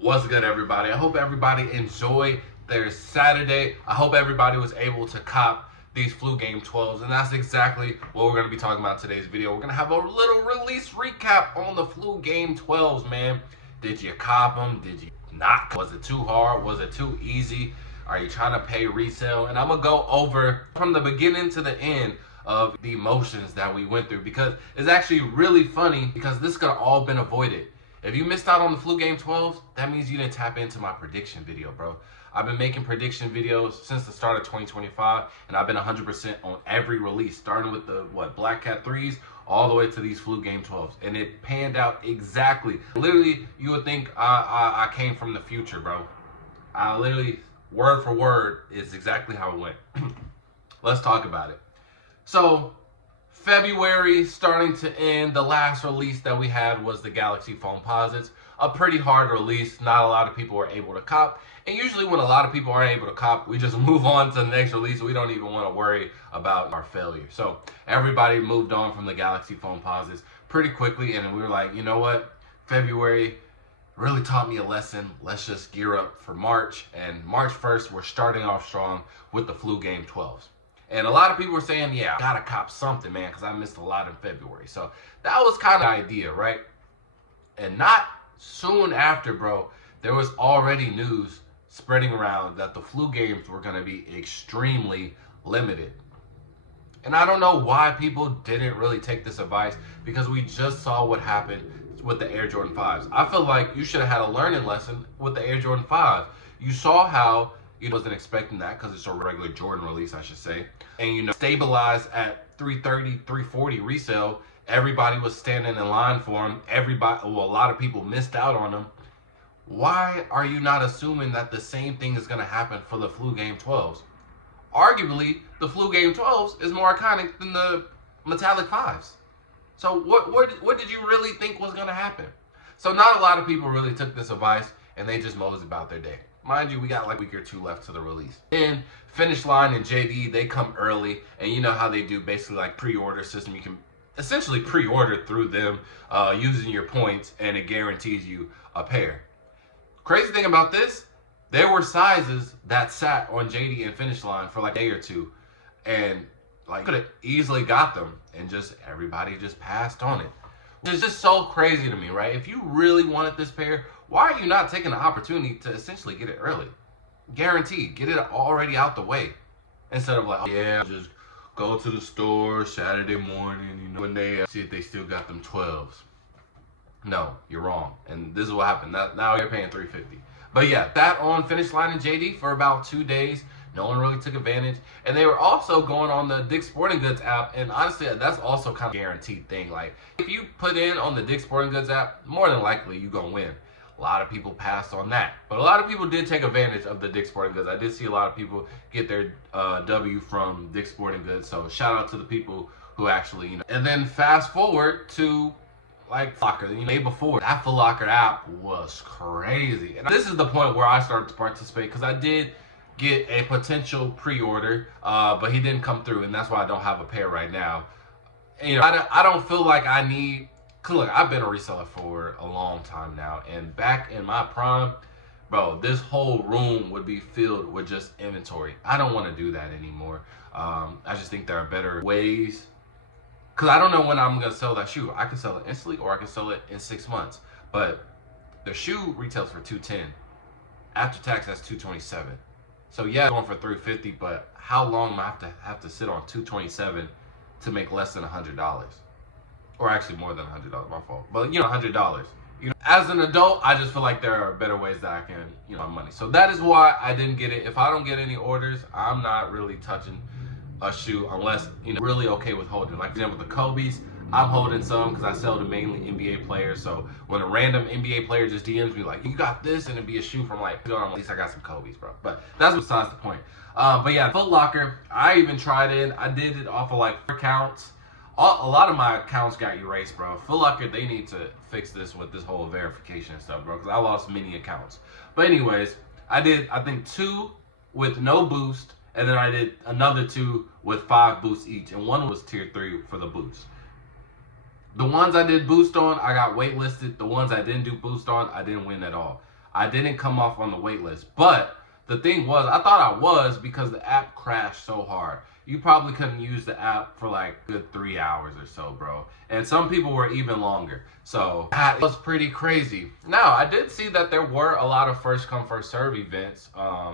What's good, everybody? I hope everybody enjoyed their Saturday. I hope everybody was able to cop these flu game 12s, and that's exactly what we're going to be talking about in today's video. We're going to have a little release recap on the flu game 12s, man. Did you cop them? Did you not? Was it too hard? Was it too easy? Are you trying to pay resale? And I'm going to go over from the beginning to the end of the emotions that we went through, because it's actually really funny because this could have all been avoided. If you missed out on the flu game 12s, that means you didn't tap into my prediction video, bro. I've been making prediction videos since the start of 2025, and I've been 100% on every release, starting with the Black Cat 3s all the way to these flu game 12s, and it panned out exactly. Literally, you would think I came from the future, bro. I literally, word for word, is exactly how it went. Let's talk about it. So, February starting to end, the last release that we had was the Galaxy Foamposites. A pretty hard release. Not a lot of people were able to cop. And usually when a lot of people aren't able to cop, we just move on to the next release. We don't even want to worry about our failure. So everybody moved on from the Galaxy Foamposites pretty quickly. And we were like, you know what? February really taught me a lesson. Let's just gear up for March. And March 1st, we're starting off strong with the flu game 12s. And a lot of people were saying, yeah, I gotta cop something, man, because I missed a lot in February. So that was kind of the idea, right? And not soon after, bro, there was already news spreading around that the flu games were gonna be extremely limited. And I don't know why people didn't really take this advice, because we just saw what happened with the Air Jordan 5s. I feel like you should have had a learning lesson with the Air Jordan 5s. You saw how you wasn't expecting that because it's a regular Jordan release, I should say. And stabilized at 330, 340 resale. Everybody was standing in line for them. A lot of people missed out on them. Why are you not assuming that the same thing is going to happen for the flu game 12s? Arguably, the flu game 12s is more iconic than the metallic 5s. So what did you really think was going to happen? So not a lot of people really took this advice, and they just moseyed about their day. Mind you, we got like a week or two left to the release. And Finish Line and JD, they come early, and you know how they do basically like pre-order system. You can essentially pre-order through them using your points, and it guarantees you a pair. Crazy thing about this, there were sizes that sat on JD and Finish Line for like a day or two, and like could have easily got them, and just everybody just passed on it. It's just so crazy to me, right? If you really wanted this pair, why are you not taking the opportunity to essentially get it early? Guaranteed, get it already out the way. Instead of like, oh, yeah, just go to the store Saturday morning, when they see if they still got them 12s. No, you're wrong. And this is what happened. Now you're paying $350. But yeah, that on Finish Line and JD for about 2 days. No one really took advantage. And they were also going on the Dick's Sporting Goods app. And honestly, that's also kind of a guaranteed thing. Like, if you put in on the Dick's Sporting Goods app, more than likely you're going to win. A lot of people passed on that. But a lot of people did take advantage of the Dick's Sporting Goods. I did see a lot of people get their W from Dick's Sporting Goods. So shout out to the people who actually, And then fast forward to like Foot Locker, day before. That Foot Locker app was crazy. And this is the point where I started to participate, because I did get a potential pre-order, but he didn't come through, and that's why I don't have a pair right now. And, I don't feel like I need. Cause look, I've been a reseller for a long time now, and back in my prime, bro, this whole room would be filled with just inventory. I don't want to do that anymore. I just think there are better ways. Cause I don't know when I'm gonna sell that shoe. I can sell it instantly, or I can sell it in 6 months. But the shoe retails for $210. After tax, that's $227. So yeah, going for $350, but how long am I have to sit on $227 to make less than $100? Or actually more than $100, my fault. But $100. As an adult, I just feel like there are better ways that I can, my money. So that is why I didn't get it. If I don't get any orders, I'm not really touching a shoe unless, really okay with holding. Like, for example, the Kobe's, I'm holding some because I sell to mainly NBA players. So when a random NBA player just DMs me like, you got this, and it'd be a shoe from like, at least I got some Kobe's, bro. But that's besides the point. But yeah, Foot Locker, I even tried it. I did it off of like 4 accounts. A lot of my accounts got erased, bro. Foot Locker, they need to fix this with this whole verification and stuff, bro, because I lost many accounts. But anyways, I did, I think, 2 with no boost, and then I did another 2 with 5 boosts each, and one was tier 3 for the boost. The ones I did boost on, I got waitlisted. The ones I didn't do boost on, I didn't win at all. I didn't come off on the wait list. But the thing was, I thought I was because the app crashed so hard. You probably couldn't use the app for like a good 3 hours or so, bro. And some people were even longer. So that was pretty crazy. Now, I did see that there were a lot of first come, first serve events.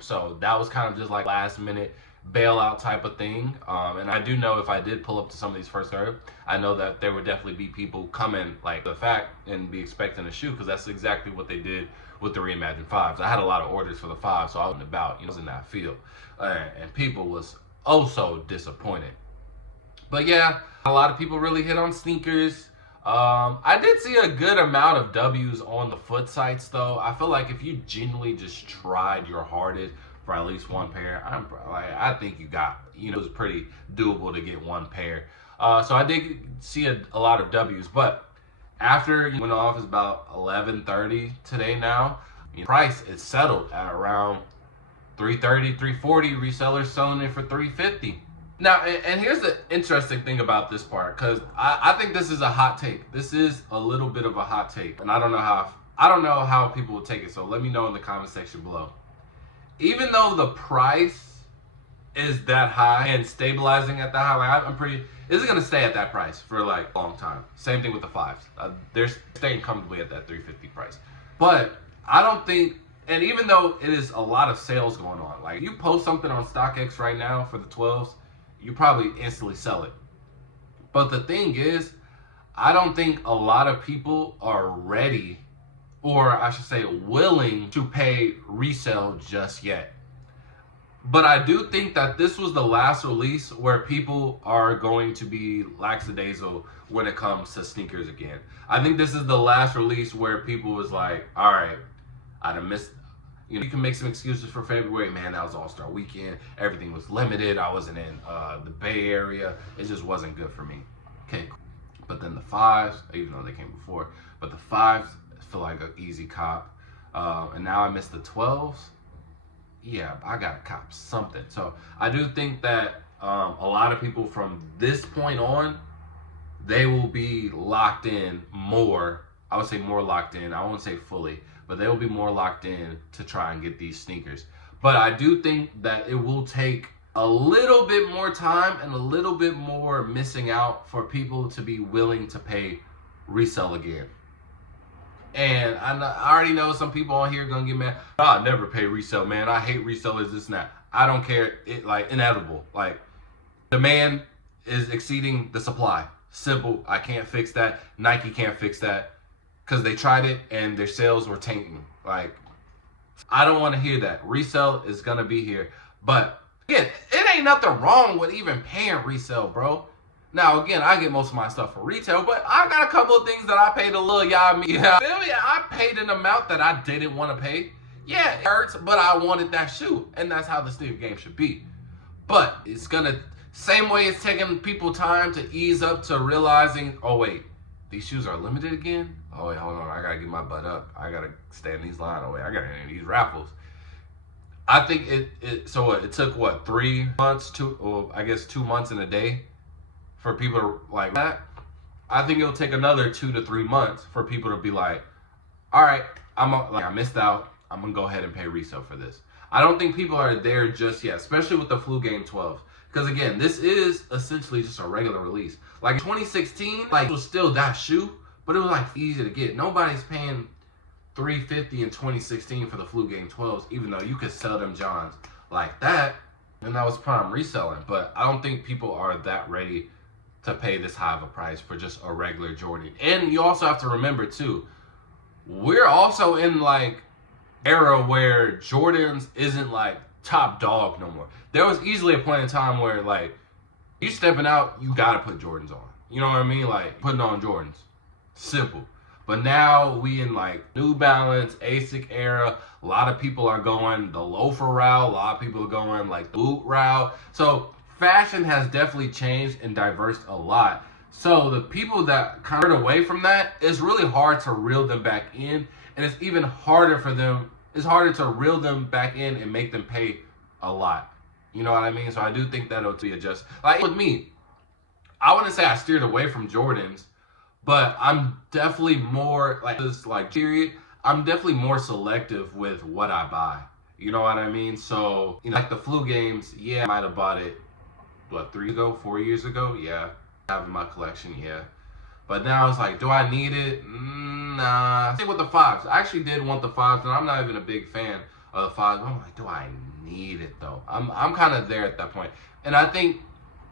So that was kind of just like last minute bailout type of thing. And I do know if I did pull up to some of these first serve, I know that there would definitely be people coming like the fact and be expecting a shoe, because that's exactly what they did with the reimagined 5s. I had a lot of orders for the 5, so I was about, was in that field. And people was so disappointed. But yeah, a lot of people really hit on sneakers. I did see a good amount of W's on the foot sites though. I feel like if you genuinely just tried your hardest for at least one pair, I think you got, it was pretty doable to get one pair. So I did see a lot of W's, but after you went off, it's about 11:30 today now. Price is settled at around 330, 340. Resellers selling it for 350. Now, and here's the interesting thing about this part, because I think this is a hot take. This is a little bit of a hot take, and I don't know how people will take it. So let me know in the comment section below. Even though the price is that high and stabilizing at that high, like I'm pretty, this is gonna stay at that price for like a long time. Same thing with the 5s. They're staying comfortably at that 350 price. But I don't think, and even though it is a lot of sales going on, like you post something on StockX right now for the 12s, you probably instantly sell it. But the thing is, I don't think a lot of people are ready, or I should say willing, to pay resale just yet. But I do think that this was the last release where people are going to be lackadaisical when it comes to sneakers again. I think this is the last release where people was like, all right, I'd have missed. You can make some excuses for February. Man, that was All-Star Weekend. Everything was limited. I wasn't in the Bay Area. It just wasn't good for me. Okay, but then the 5s, even though they came before, but the 5s feel like an easy cop. And now I missed the 12s. Yeah, I gotta cop something. So I do think that a lot of people from this point on, they will be locked in more. I would say more locked in. I won't say fully, but they will be more locked in to try and get these sneakers. But I do think that it will take a little bit more time and a little bit more missing out for people to be willing to pay resell again. And I already know some people on here gonna get mad. I'll never pay resale, man. I hate resellers, this and that. I don't care. It like inevitable. Like demand is exceeding the supply. Simple. I can't fix that. Nike can't fix that because they tried it and their sales were tanking. Like I don't want to hear that. Resale is gonna be here, but again, it ain't nothing wrong with even paying resale, bro. Now, again, I get most of my stuff for retail, but I got a couple of things that I paid a little me. I paid an amount that I didn't want to pay. Yeah, it hurts, but I wanted that shoe, and that's how the sneaker game should be. But it's gonna, same way it's taking people time to ease up to realizing, oh wait, these shoes are limited again? Oh wait, hold on, I gotta get my butt up. I gotta stay in these lines. Oh wait, I gotta enter these raffles. I think it took what, 3 months, 2 months and a day for people to like that. I think it'll take another 2 to 3 months for people to be like, all right, I missed out. I'm gonna go ahead and pay resale for this. I don't think people are there just yet, especially with the Flu Game 12. Because again, this is essentially just a regular release. Like 2016, like it was still that shoe, but it was like easy to get. Nobody's paying $350 in 2016 for the Flu Game 12s, even though you could sell them Johns like that, and that was prime reselling. But I don't think people are that ready to pay this high of a price for just a regular Jordan. And you also have to remember too, we're also in like era where Jordans isn't like top dog no more. There was easily a point in time where like you stepping out, you gotta put Jordans on. You know what I mean? Like putting on Jordans. Simple. But now we in like New Balance, ASIC era. A lot of people are going the loafer route. A lot of people are going like the boot route. So fashion has definitely changed and diversed a lot. So the people that kind of turn away from that, it's really hard to reel them back in. And it's even harder for them. It's harder to reel them back in and make them pay a lot. You know what I mean? So I do think that'll be adjust. Like with me, I wouldn't say I steered away from Jordans, but I'm definitely more like this like period. I'm definitely more selective with what I buy. You know what I mean? So, like the flu games, yeah, I might have bought it, what, 4 years ago? Yeah. I have in my collection, yeah. But now it's like, do I need it? Nah. Same with the fives. I actually did want the fives, and I'm not even a big fan of the fives. I'm like, do I need it though? I'm kind of there at that point. And I think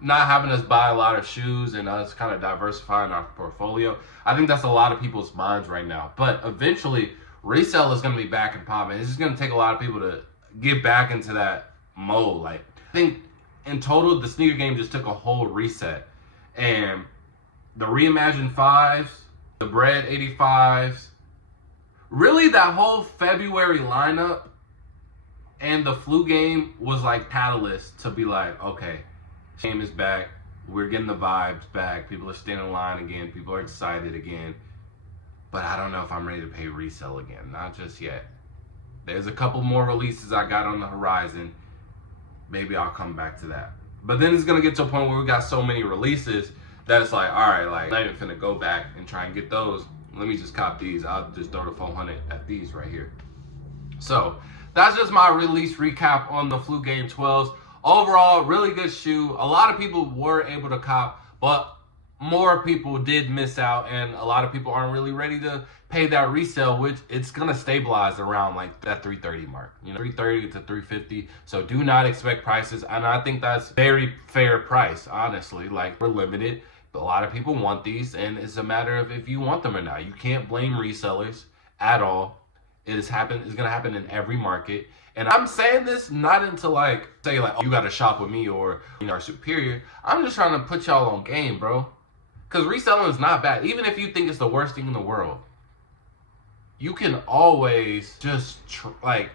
not having us buy a lot of shoes and us kind of diversifying our portfolio, I think that's a lot of people's minds right now. But eventually, resale is going to be back and popping. It's just going to take a lot of people to get back into that mode. Like, I think in total, the sneaker game just took a whole reset. And the reimagined fives, the bread 85s, really that whole February lineup and the flu game was like catalyst to be like, okay, game is back. We're getting the vibes back. People are standing in line again. People are excited again. But I don't know if I'm ready to pay resale again. Not just yet. There's a couple more releases I got on the horizon. Maybe I'll come back to that. But then it's going to get to a point where we got so many releases that it's like, all right, like, I'm not even finna go back and try and get those. Let me just cop these. I'll just throw the 400 at these right here. So that's just my release recap on the Flu Game 12s. Overall, really good shoe. A lot of people were able to cop, but more people did miss out, and a lot of people aren't really ready to pay that resale, which it's gonna stabilize around like that 330 mark, 330 to 350. So do not expect prices, and I think that's very fair price, honestly. Like, we're limited, but a lot of people want these, and it's a matter of if you want them or not. You can't blame resellers at all. It's gonna happen in every market. And I'm saying this not into like, say like, oh, you gotta shop with me or, are superior. I'm just trying to put y'all on game, bro. Because reselling is not bad. Even if you think it's the worst thing in the world, you can always just like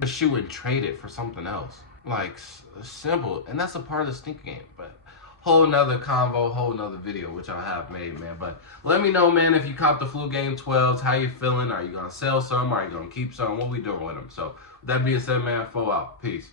a shoe and trade it for something else. Like, simple. And that's a part of the sneaker game. But whole nother convo, whole nother video, which I have made, man. But let me know, man, if you caught the Flu Game 12s, how you feeling? Are you gonna sell some? Are you gonna keep some? What we doing with them? So with that being said, man, 4 out. Peace.